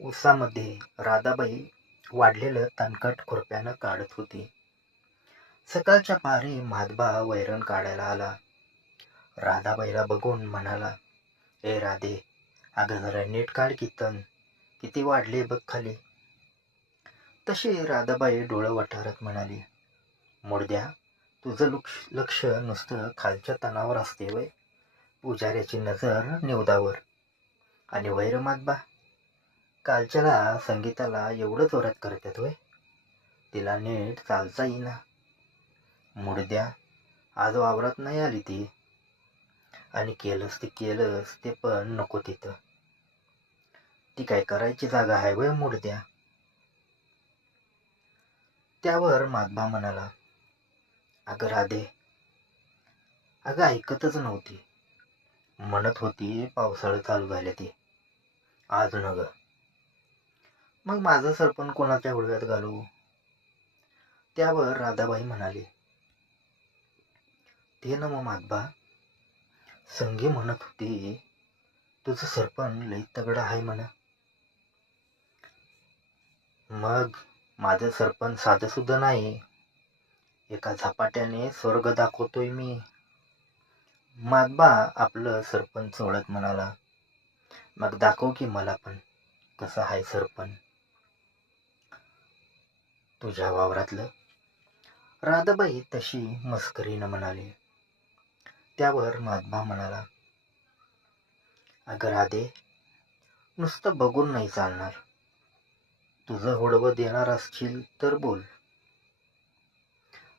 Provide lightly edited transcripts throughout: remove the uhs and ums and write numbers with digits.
उसामध्ये राधाबाई वाढलेलं तणकट खुरप्यानं काढत होती. सकाळच्या पारी म्हादबा वैरण काढायला आला. राधाबाईला बघून म्हणाला, ए राधे, अगं जरा नीट काढ की तण, किती वाढले बघ खाली. तशी राधाबाई डोळं वटारत म्हणाली, मुडद्या, तुझं लक्ष नुसतं खालच्या तणावर असते वय. पुजाऱ्याची नजर निवदावर. आणि वैर मातबा, कालच्याला संगीताला एवढं जोरात करतात वय, तिला नीट चालता येईना. मुडद्या, आज वावरात नाही आली ती, आणि केलंस ते पण नको तिथं. ती काय करायची जागा आहे वय मुडद्या. त्यावर मातबा म्हणाला, अगं राधे, अगं ऐकतच नव्हती. म्हणत होती पावसाळा चालू झाले ती, आज न ग. मग माझं सरपण कोणाच्या हुडव्यात घालू. त्यावर राधाबाई म्हणाली, ते ना मग मातबा, संगी म्हणत होती तुझं सरपण लई तगडं आहे म्हणा. मग माझं सरपण साधं सुद्धा नाही, एका झपाट्याने स्वर्ग दाखवतोय मी. मातबा आपलं सरपंच ओळख म्हणाला, मग दाखव की मला पण कसं आहे सरपण तुझ्या वावरातलं. राधाबाई तशी मस्करीनं म्हणाली. त्यावर मातबा म्हणाला, अगं राधे, नुसतं बघून नाही चालणार. तुझं हुडवं देणार असशील तर बोल.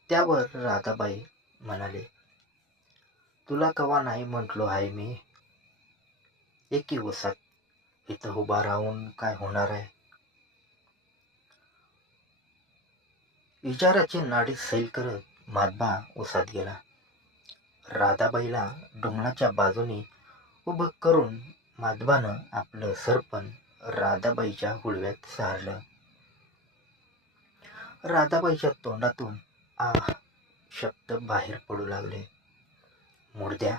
त्यावर राधाबाई म्हणाले, तुला कवा नाही म्हटलो आहे मी. एकी उसात इथं उभा राहून काय होणार आहे. विचाराची नाडी सैल करत मातबा उसात गेला. राधाबाईला डोंगराच्या बाजूनी उभं करून मातबानं आपलं सरपण राधाबाईच्या हुडव्यात सारलं. राधाबाईच्या तोंडातून आ शब्द बाहेर पडू लागले. मुडद्या,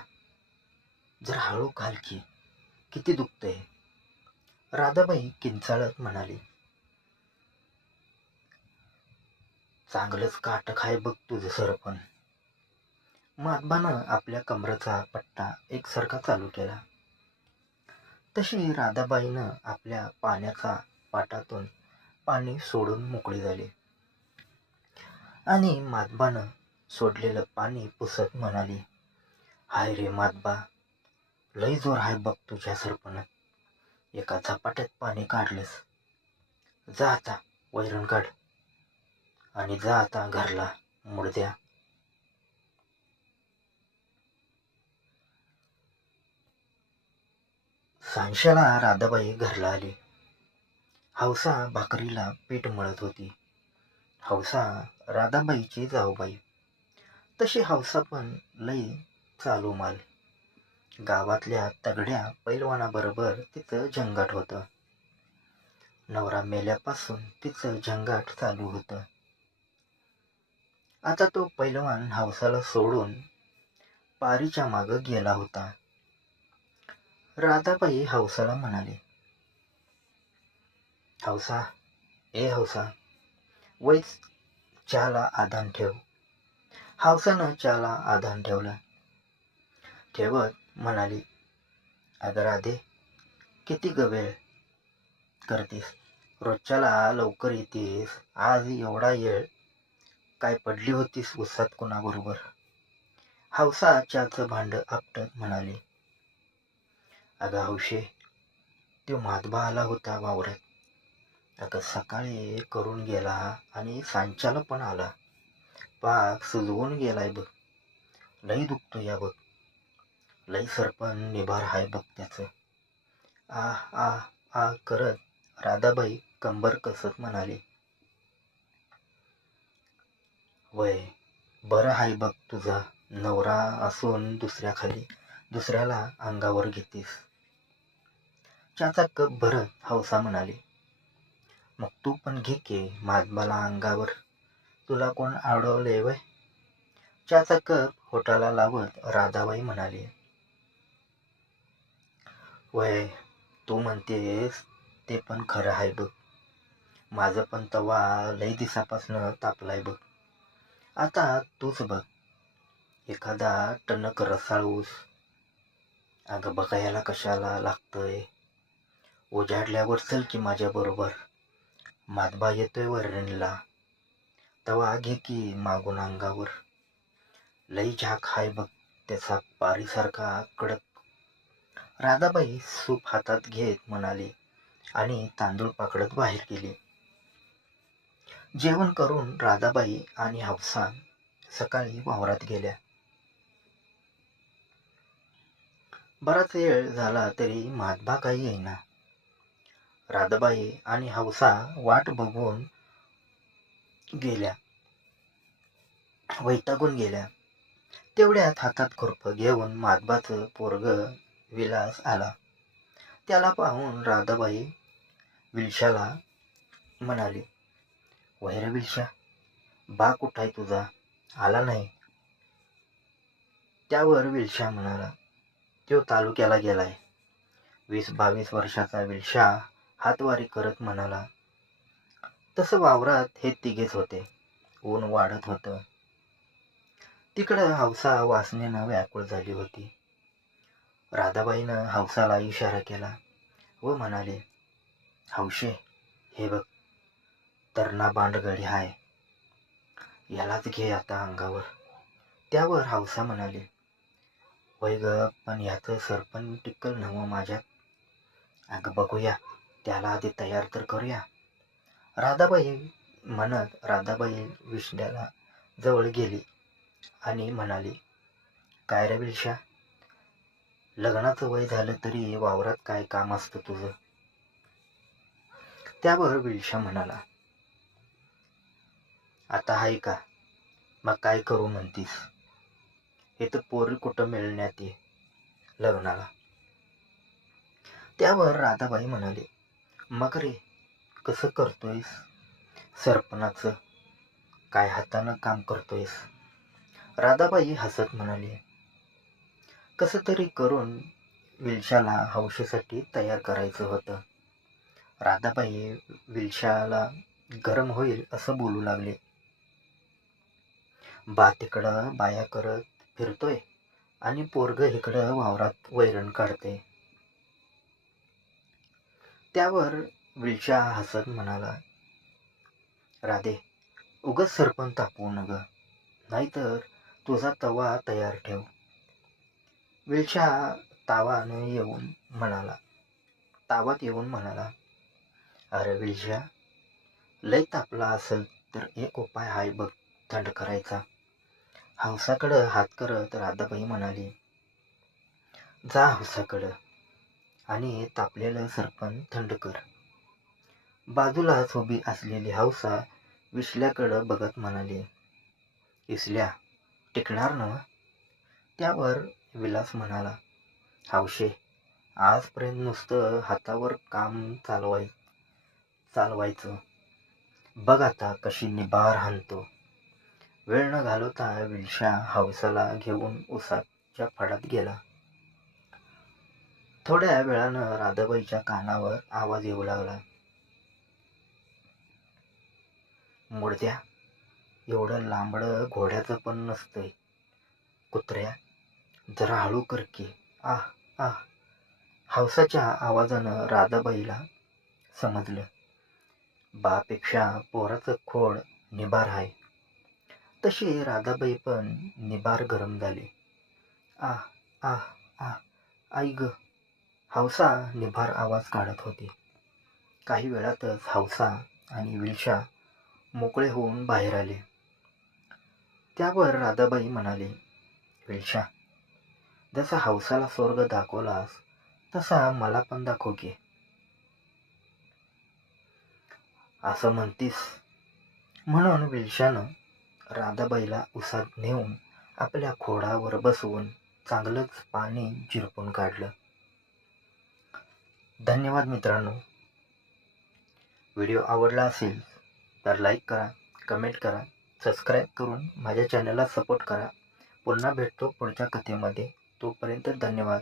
जरा हळू घाल की, किती दुखतंय. राधाबाई किंचाळत म्हणाली, चांगलंच काटक आहे बघ तुझं सरपण. मातबानं आपल्या कमरेचा पट्टा एकसारखा चालू केला. तशी राधाबाईनं आपल्या पाण्याच्या पाटातून पाणी सोडून मोकळी झाली. आणि मातबानं सोडलेलं पाणी पुसत म्हणाली, हाय रे मातबा, लई जोर आहे बघ तुझ्या सरपणात. एका झपाट्यात पाणी काढलंस. जा आता वैरण काढ आणि जा आता घरला मुडद्या. सांशाला राधाबाई घरला आली. हौसा भाकरीला पीठ मळत होती. हौसा राधाबाईची जाऊबाई. तशी हौसा पण लई चालू माल. गावातल्या तगड्या पैलवानाबरोबर तिचं झंगाट होतं. नवरा मेल्यापासून तिचं झंगाट चालू होतं. आता तो पैलवान हौसाला सोडून पारीच्या मागं गेला होता. राधाबाई हौसाला म्हणाली, हौसा, ए हौसा, वैच चहाला आधान ठेव. हौसानं चहाला आधान ठेवला. ठेवत म्हणाली, अगं राधे, किती ग वेळ करतीस. रोजच्याला लवकर येतीस, आज एवढा वेळ काय पडली होतीस उसात कोणाबरोबर. हौसा चहाचं भांड आपटत म्हणाली, अगं हौशे, तो मातबा आला होता वावरात. अगं सकाळी करून गेला आणि सांच्याला पण आला. पाक सुजवून गेलाय बघ. लई दुखतो या बघ. लई सरपण निभार हाय बघ त्याचं. आ आ आ करत राधाबाई कंबर कसत म्हणाली, वय बरं हाय बघ तुझा नवरा असून दुसऱ्याला अंगावर घेतीस. चहाचा कप भरत हौसा म्हणाली, मग तू पण घे की मातबाला अंगावर, तुला कोण अडवलंय वय. चहाचा कप होटाला लावत राधाबाई म्हणाली, वय तू म्हणतेस ते पण खरं आहे बघ. माझं पण तवा लई दिवसापासनं तापलाय बघ. आता तूच बघ, एखादा टणक रसाळ ऊस अगं बघायला कशाला लागतंय. उजाडल्यावर चल की माझ्या बरोबर. माधबा येतोय वरणीला, तवा घे की मागून अंगावर. लई झाक हाय बघ त्याचा पारीसारखा कडक. राधाबाई सूप हातात घेत म्हणाली आणि तांदूळ पाकडत बाहेर गेली. जेवण करून राधाबाई आणि हौसा सकाळी वावरात गेल्या. बराच वेळ झाला तरी माधबा काही येईना. राधाबाई आणि हौसा वाट बघून गेल्या, वैतागून गेल्या. तेवढ्यात हातात खुरपं घेऊन माधबाचं पोरग विलास आला. त्याला पाहून राधाबाई विलशाला म्हणाली, वैर विलशा, बा कुठाय तुझा, आला नाही. त्यावर विलशा म्हणाला, त्यो तालुक्याला गेलाय. 20-22 वर्षाचा विलशा हातवारी करत म्हणाला. तसं वावरात हे तिघेच होते. ऊन वाढत होतं. तिकडं हौसा वासनेनं व्याकुळ झाली होती. राधाबाईनं हौसाला इशारा केला व म्हणाले, हौशे, हे बघ, तरणा बांडगडी हाय, यालाच घे आता अंगावर. त्यावर हौसा म्हणाले, होय ग, पण याचं सरपण टिक्कल नव्ह माझ्यात. अगं बघूया, त्याला आधी तयार तर करूया. राधाबाई म्हणत राधाबाई विष्ण्याला जवळ गेली आणि म्हणाली, काय रे विलशा, लग्नाचं वय झालं तरी वावरात काय काम असतं तुझं. त्यावर विलशा म्हणाला, आता हाय का, मग काय करू म्हणतीस. हे तर पोरी कुठं मिळण्यात ये लग्नाला. त्यावर राधाबाई म्हणाली, मग रे कसं करतोयस सरपणाचं, काय हातानं काम करतोयस. राधाबाई हसत म्हणाली, कसं तरी करून विलशाला हौशेसाठी तयार करायचं होतं. राधाबाई विलशाला गरम होईल असं बोलू लागले. बा तिकडं बाया करत फिरतोय आणि पोरग इकडं वावरात वैरण काढते. त्यावर विलशा हसत म्हणाला, राधे, उगच सरपण तापवू नग, नाहीतर तुझा तवा तयार ठेव. विलशा तावात येऊन म्हणाला, अरे विलशा, लय तापला असेल तर एक उपाय हाय बघ थंड करायचा. हौसाकडं हात करत राधाबाई म्हणाली, जा हौसाकडं आणि तापलेलं सरपण थंड कर. बाजूलाच उभी असलेली हौसा विसल्याकडं बघत म्हणाली, इसल्या, टिकणार ना. त्यावर विलास म्हणाला, हौशे, आजपर्यंत नुसतं हातावर काम चालवायचं, बघ आता कशी निबार हाणतो. वेळ न घालवता विलशा हौसाला घेऊन उसाच्या फडात गेला. थोड्या वेळानं राधाबाईच्या कानावर आवाज येऊ लागला, मुडद्या, एवढं लांबडं घोड्याचं पण नसतंय. कुत्र्या, जरा हळू कर की. आह आह. हौसाच्या आवाजानं राधाबाईला समजलं, बापेक्षा पोराचं खोड निबार आहे. तशी राधाबाई पण निबार गरम झाली. आह आह आह, आई ग. हौसा निबार आवाज काढत होती. काही वेळातच हौसा आणि विलशा मोकळे होऊन बाहेर आले. त्यावर राधाबाई म्हणाली, विलशा, जसा हौसाला स्वर्ग दाखवलास तसा मला पण दाखव की. असं म्हणतीस. म्हणून विलशानं राधाबाईला उसात नेऊन आपल्या खोडावर बसवून चांगलंच पाणी झिरपून काढलं. धन्यवाद मित्रांनो. व्हिडिओ आवडला असेल तर लाईक करा, कमेंट करा, सबस्क्राईब करून माझ्या चॅनलला सपोर्ट करा. पुन्हा भेटतो पुढच्या कथेमध्ये. तोपर्यंत धन्यवाद.